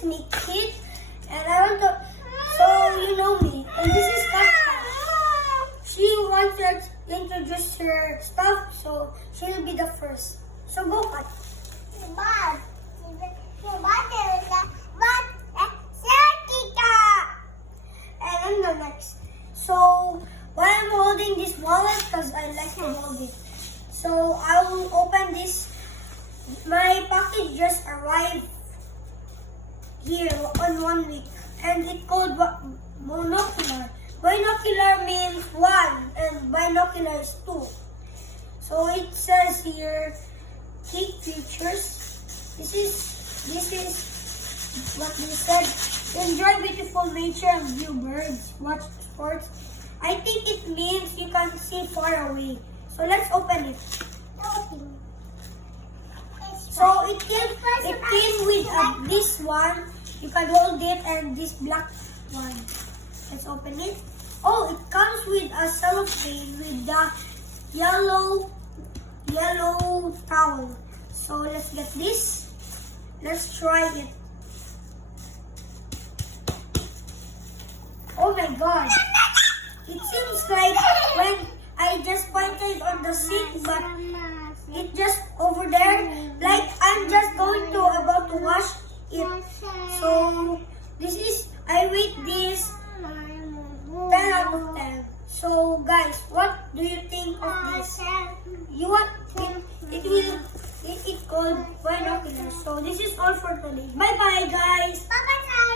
is Nikit, and I want to, so you know me, and this is Katka. She wants to introduce her stuff, so she'll be the first. So go, Kat. And I'm the next. So why I'm holding this wallet, because I like to hold it. So I will open this. My package just arrived here on 1 week, and it called monocular. Binocular means 1 and binocular is 2. So it says here, key features. This is what they said. Enjoy beautiful nature and view birds. Watch sports. I think it means you can see far away. So let's open it. So it came with this one. You can hold it, and this black one. Let's open it. Oh, it comes with a cellophane with the yellow towel. So let's get this. Let's try it. Oh my god. It seems like when I just pointed on the sink, but it just over there, like I'm just about to wash it. So this is, I rate this 10 out of 10. So guys, what do you think of this? You want it called binoculars. So this is all for today. Bye bye guys. Bye bye.